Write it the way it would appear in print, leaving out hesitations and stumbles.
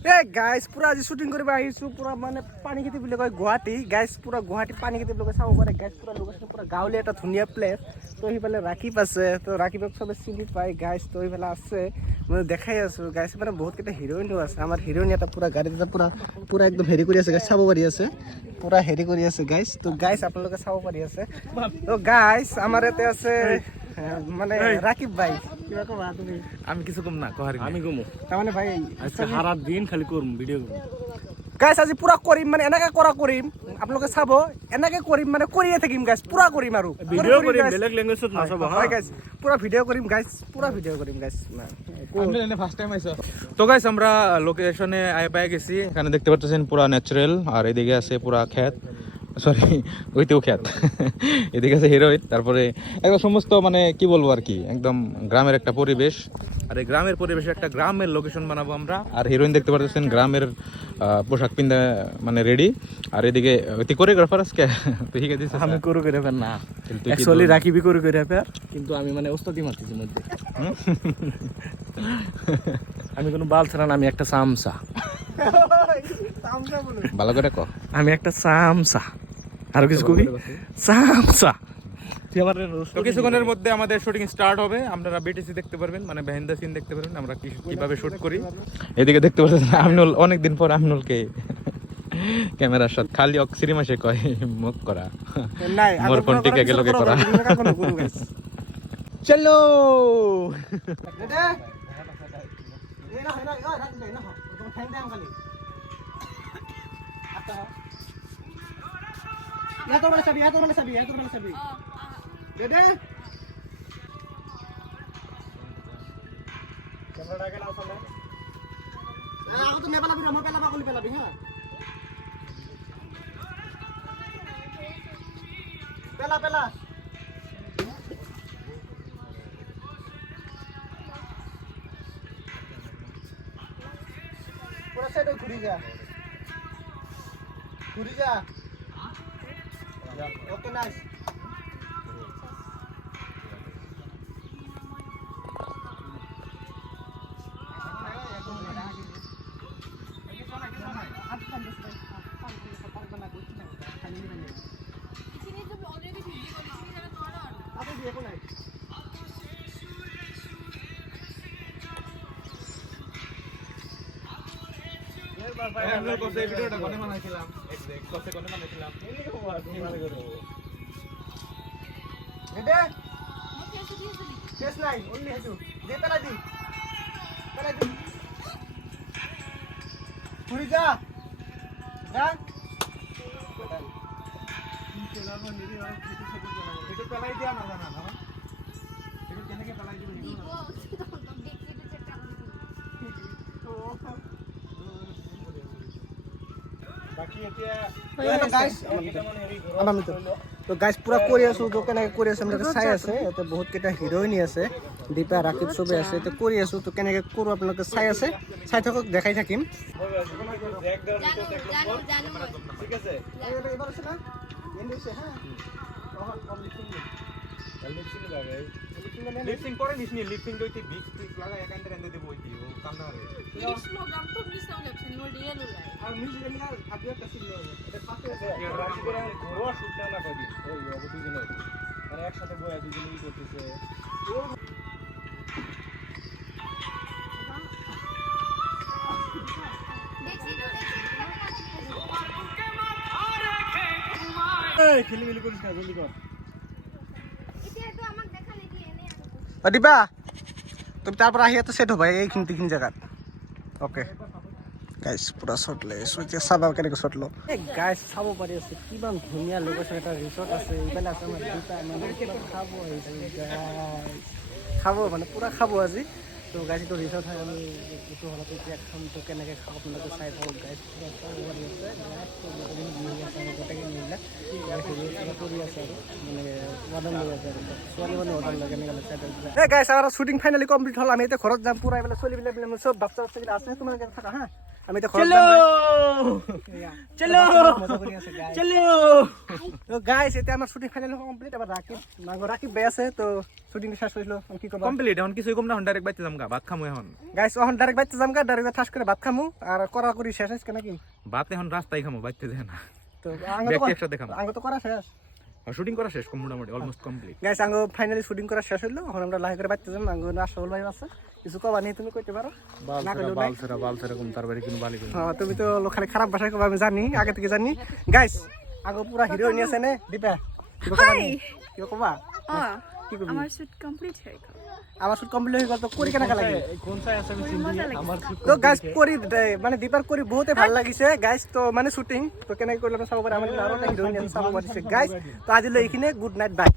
Guys পুরা আজি shooting কৰিব আহিছো পুৰা মানে পানী খেতি বুলি কয় গুৱাহাটী গাইজ পুৰা গুৱাহাটী পানী খেতি বুলি কয় চাব পাৰে গাইজ পুৰা লোকেশ্যন পুৰা গাঁৱলীয়া এটা ধুনীয়া প্লেচ তো সেইফালে ৰাকিব আছে তো ৰাকিবক চবে চিনি পায় গাইজ তো সেইফালে আছে মই দেখাই আছো গাইজ মানে বহুত কেইটা হিৰইনো আছে আমাৰ হিৰইন এটা পুৰা গাড়ীত এটা পুৰা পুৰা একদম হেৰি কৰি আছে গাইজ চাব পাৰি আছে পুৰা হেৰি কৰি আছে গাইজ তো গাইজ আপোনালোকে চাব পাৰি আছে তো গাইজ আমাৰ ইয়াতে আছে মানে রাকিব ভাই কিবা কবা তুমি আমি কিছু কম না কহারি আমি কমু তারমানে ভাই আজকে সারা দিন খালি করম ভিডিও গাইস আজি পুরা করিম মানে এনেকে করা করিম আপোনালোকে চাব এনেকে করিম মানে কৰিয়ে থাকিম গাইস পুরা করিম আৰু ভিডিও করিম বেলেগ ল্যাঙ্গুয়েজত না চাব হ্যাঁ গাইস পুরা ভিডিও করিম গাইস পুরা ভিডিও করিম গাইস আমি এনে ফার্স্ট টাইম আইছো তো গাইস আমরা লোকেশনে আই পাই গেছি এখানে দেখতে পাচ্ছেন পুরা ন্যাচারাল আর এদিকে আছে পুরা ক্ষেত সরি ওইতেও ক্ষেত এদিকে আছে হিরোইন তারপরে একদম সমস্ত মানে কি বলবো আর কি একদম গ্রামের একটা পরিবেশ আর এই গ্রামের পরিবেশে একটা গ্রামের লোকেশন বানাবো আমরা আর হিরোইন দেখতে পাচ্ছেন গ্রামের পোশাক পিন্দা মানে রেডি আর এদিকে তুই কোরিওগ্রাফার আজকে তুই ঠিক আছে আমি কোরিওগ্রাফার না অ্যাকচুয়ালি রাকিবই কোরিওগ্রাফার কিন্তু আমি মানে ওস্তাদি মারতেছি মধ্যে আমি কোনো বাল ছাড়া না আমি একটা সামসা ভালো করে কো আমি একটা সামসা আর কিছু কবি সামসা তো কিছুক্ষণের মধ্যে আমাদের শুটিং স্টার্ট হবে আপনারা বিটিসি দেখতে পারবেন মানে বেহিন্দ দ্য সিন দেখতে পারবেন আমরা কিভাবে শুট করি এদিকে দেখতে পাচ্ছেন আমনুল অনেকদিন পর আমনুলকে ক্যামেরার সাথে খালি অক্সিরি মাসে কয় মুখ করা মোর ফোন টিকে গেল কে করা চলো Ya tu mana sabi, Dede. Kamera ke langsung deh. Aku tuh nepal lebih ramai aku lebih ha. Pela. Pura side घुरी जा. Okay, nice. আমরা কোসে ভিডিওটা কোনে বানাইছিলাম কোসে কোনে বানাইছিলাম Dede. Yes, nine. Only haju. De pela di. Puri ja. Ja. Itu pelai dia na. Itu kene ke pelai di. বাকি এতিয়া গাইস তো গাইস পুরা কৰি আছো তো কেনেকে কৰি আছে আপোনালোকে চাই আছে এতে বহুত কেইটা হিৰইনি আছে দীপা ৰাকিব চবে আছে তো কৰি আছো তো কেনেকে কৰো আপোনালোকে চাই আছে চাই থাকক দেখাই থাকিম ঠিক আছে এবাৰ আছে না এন্ডিছে হ্যাঁ লিপসিং করে নিসনি লিপসিং দইতে বিগ স্পিক লাগা একান্তে এন্ডে দেব হইতি ও কান্না রে ইস প্রোগ্রাম তো মিস না লেপসিং ও রিয়েল হলাই আর মিউজিক এর আপডেট কাছে নিয়ে এটা পাতে আছে এর রাশি করে ঘোরা শুট না করি ওই দুজনে মানে একসাথে বয়া দুজনেই করতেছে এই খেলি করিস না জলদি কর দিবা তুমি তারপর আহিয়া তো সেট হবা এইখিনি জায়গাত ওকে গাইস পুরা শট লে সোচে চাবা কেনেকৈ শট লো গাইস চাব পাৰি আছে কিমান ধুনীয়া লোকেশ্যন এটা ৰিসৰ্ট আছে এইফালে আছে আমাৰ দুটা মানে খাব আহিছে খাব মানে পুৰা খাব আজি তো গাইস তো ৰিসৰ্ট হয় আমি এইটো হলতে এতিয়া এখন তো কেনেকৈ খাব আপোনালোকে চাই থাকক গাইস পুৰা চাব পাৰি আছে গাইস তো গোটেই মিলা কৰি আছে আৰু মানে ৱাদান লৈ আছে আৰু ছোৱালী মানে ৱাদান লাগে এনেকৈ চাই থাকক গাইস আমাৰ শ্বুটিং ফাইনালি কমপ্লিট হ'ল আমি এতিয়া ঘৰত যাম পুৰা এইফালে চলি পেলাই চব বাচ্চা বিলাক আছে তোমালোকে থাকা হা আমি তো চলো চলো তো গাইস এটা আমার শুটিং ফাইনাল কমপ্লিট আবার রাকিব ভাই আছে তো শুটিং শেষ হইলো কি করব কমপ্লিট এখন কিছুই কম না এখন ডাইরেক্ট বাইতে যামগা ভাত খামু এখন গাইস এখন ডাইরেক্ট বাইতে যামগা ডাইরেক্ট ঠাস করে ভাত খামু আর করা করি শেষ হইছে নাকি ভাত এখন রাস্তায় খামু বাইতে যায় না তো ব্যক্তি একসাথে খামু আঙ্গ তো করা শেষ শুটিং করা শেষ মোটামুটি অলমোস্ট কমপ্লিট গাইস আঙ্গ ফাইনালি শুটিং করা শেষ হইলো এখন আমরা লাহে করে বাইতে যাম আঙ্গ রাসল ভাই আছে কিছু কবা নেই তুমি কইতে পারো না কইলো নাই বালছেরা কম তার বাড়ি কোনো বালি কোনো হ্যাঁ তুমি তো খালি খারাপ ভাষায় কবা আমি জানি আগে থেকে জানি গাইস আঙ্গ পুরা হিরোইন আছে নে দীপা কি কবা কি কবি আমার শুট কমপ্লিট হয়ে গেল আমার শুট কমপ্লিট হয়ে গেল তো করি কেন লাগে কোন সাই আছে আমি চিনি আমার তো গাইস করি মানে দীপার করি বহুতে ভালো লাগিছে গাইস তো মানে শুটিং তো কেনে করলাম সব আমার আরো একটা হিরোইন আছে সব গাইস তো আজ এইখানে গুড নাইট বাই